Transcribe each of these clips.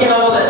get all that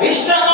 విష్ణవ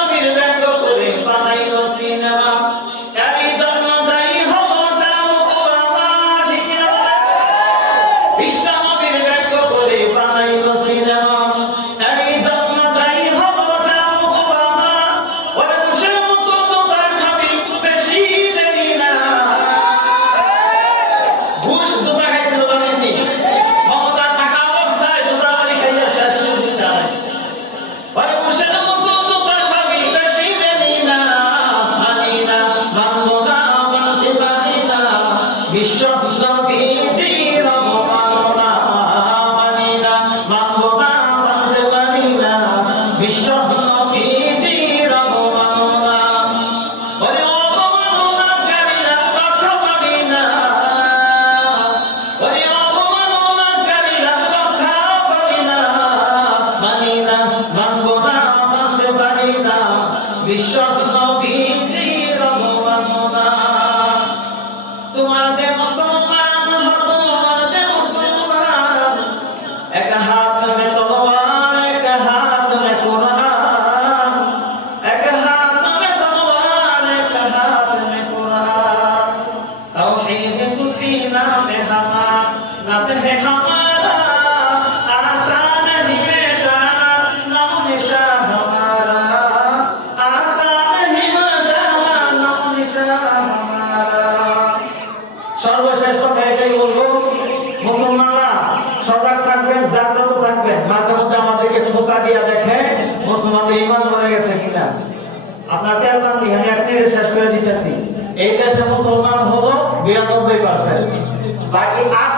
তোমার দে মুসলমান তোমার দে মুসলমান এক হাত মে তলোয়ার এক হাত মে কোরআন। এক হাত মে তলোয়ার এক হাত মে কোরআন। তাওহীদ তুসি নাম সর্বশেষ কথা এটাই বলব, মুসলমানরা সজাগ থাকবেন, জাগ্রত থাকবেন। মাঝে মধ্যে আমাদেরকে খোঁচা দিয়া দেখে মুসলমানদের ইমান মরে গেছে কিনা। আপনাকে আমি এক শেষ করে দিতেছি। এই দেশে মুসলমান হলো বিরানব্বই পার্সেন্ট বাকি আট